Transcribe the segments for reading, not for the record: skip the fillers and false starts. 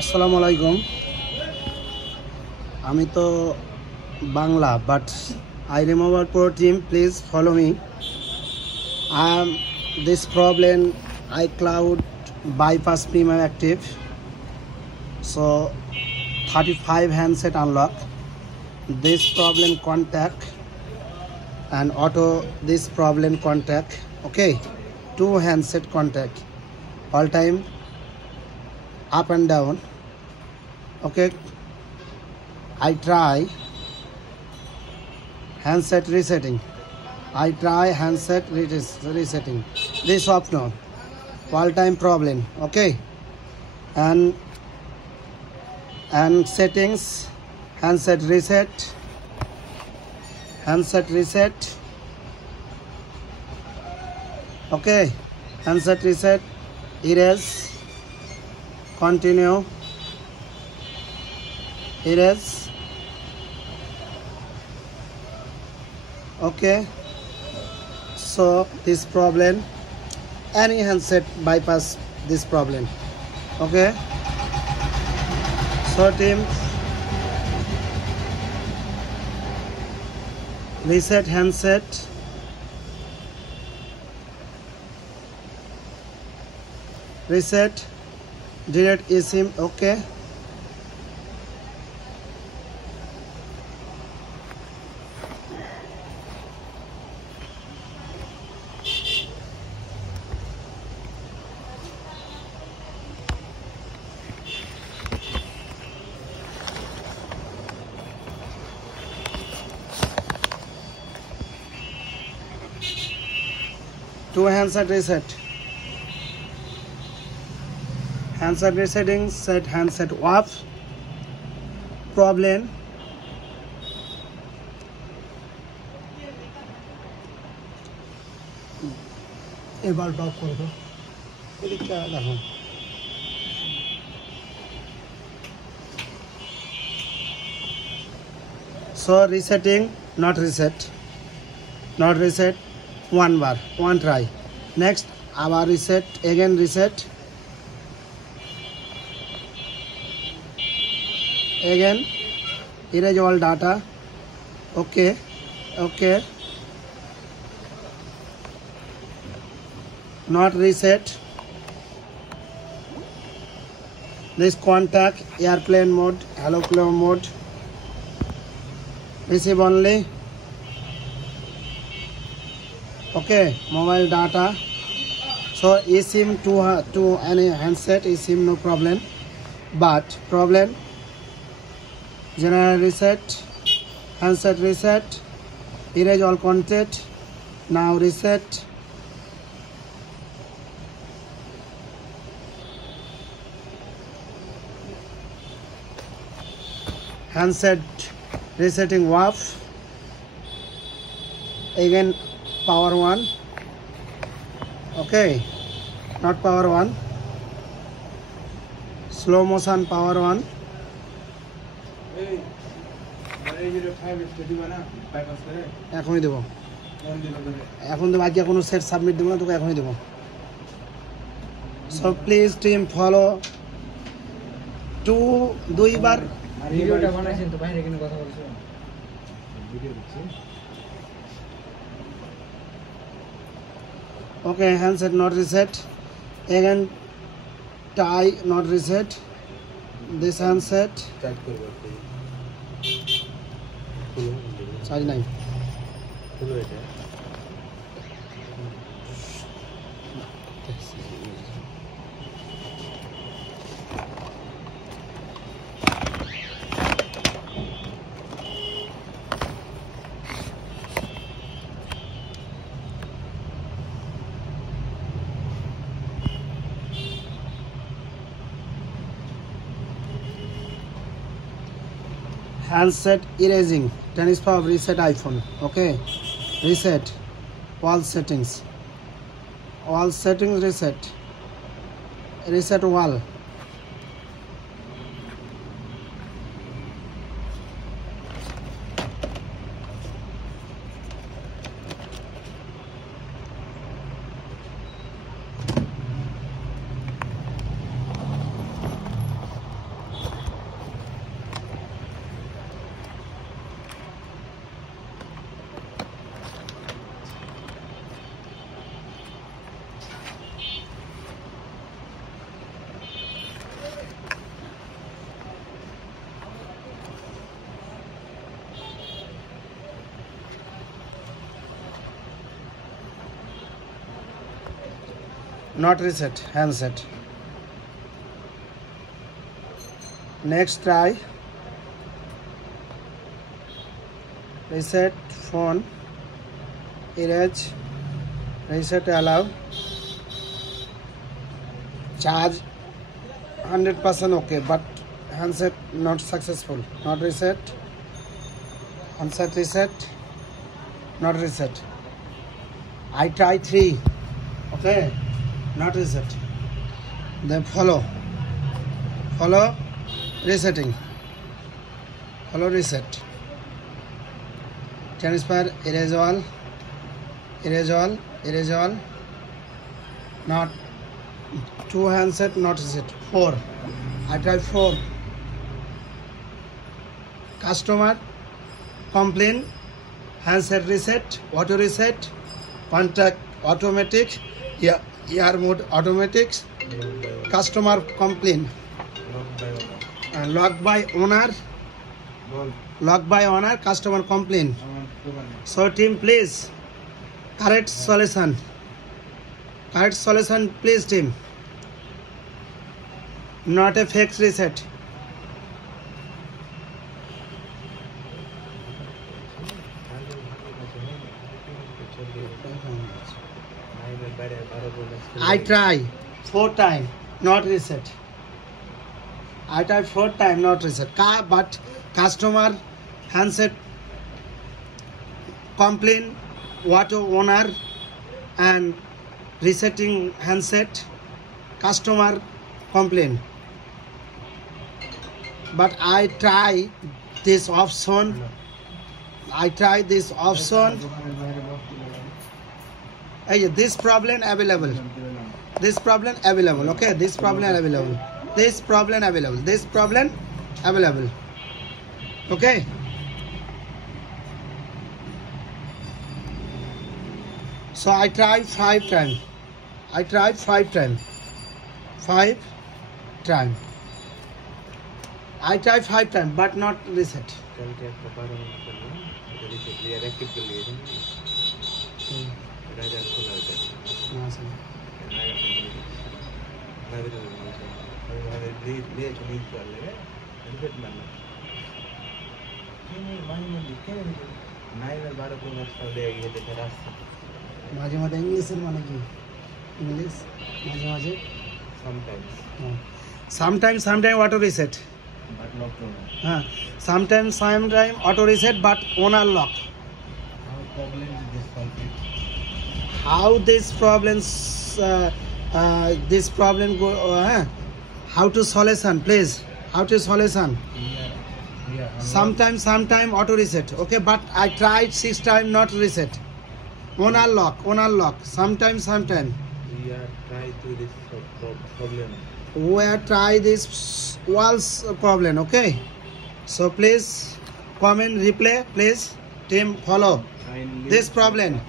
আসসালামু আলাইকুম। আমি তো Bangla, but I remember pro team. Please follow me. This problem iCloud bypass premium active. So 35 handset unlock. This problem contact and auto this problem contact. Okay, 2 handset contact all time up and down. Okay, I try handset resetting. Resetting. This optional all time problem. Okay, and settings, handset reset. Okay, handset reset, erase, continue, erase. Okay, so this problem, any handset bypass this problem. Okay, so team, reset handset, reset, delete eSIM. Okay, to handset reset. Handset resetting, set handset off. Problem, এবার of করে দাও। এদিকটা দেখো। So resetting, not reset, one bar, one try. Next our reset, again reset, again erase all data. Okay, not reset. This contact, airplane mode, hello mode, receive only. Okay, mobile data. So eSIM to any handset, eSIM no problem, but problem general reset, handset reset, erase all content. Now reset, handset resetting off. Again power 1. Okay, not power 1, slow motion power 1. এখনই দেবো, এখন দেবো, আজকে কোনো set submit দেবো না তোকে, এখনই দেবো। So please team follow. দুইবার ভিডিওটা বানাইছেন তো বাইরে কিনে কথা বলছো ভিডিও দিচ্ছি। Okay, handset not reset. Again tie not reset. This handset charge 9. Handset erasing, transfer of reset iPhone. Okay, reset all settings, reset all. not reset handset. Next try. Reset phone. Erase. Reset allow. Charge 100% okay, but handset not successful. Not reset. Handset reset. Not reset. I try 3. Okay. Not reset. Then follow. Resetting. Follow reset. Transfer. Erase all. Not 2 handset. Not reset. 4. I try 4. Customer complain. Handset reset. Auto reset. Contact automatic. Ear mode automatic. Customer complain. Locked by owner. Customer complain. So team, please correct solution. Please team. Not a fake reset. I try 4 times, not reset. I try 4 times, not reset. But customer handset complain, auto owner and resetting handset, customer complain. But I try this option. This problem available. Okay, this problem available. Okay. So I try 5 times. 5 times. I try 5 times, but not reset. মাঝে মাঝে ইংলিশের মানে কি English মাঝে মাঝে sometimes auto reset but lock sometimes auto reset but owner lock. How this problem go how to solution, please? How to solution? Sometimes auto reset. Okay, but I tried 6 times not reset. Owner lock. Sometimes. We are try this walls problem. Okay, so please comment, replay, please team follow this problem.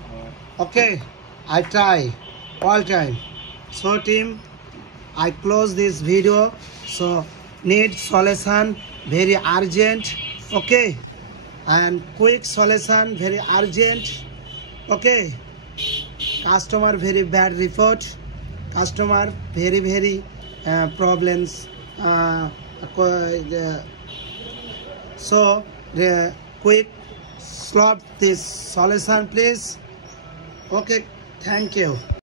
Okay, I try all time. So team, I close this video. So need solution very urgent. Okay, and quick solution very urgent. Okay, customer very bad report, customer very problems. So quick solve this solution, please. Okay, thank you.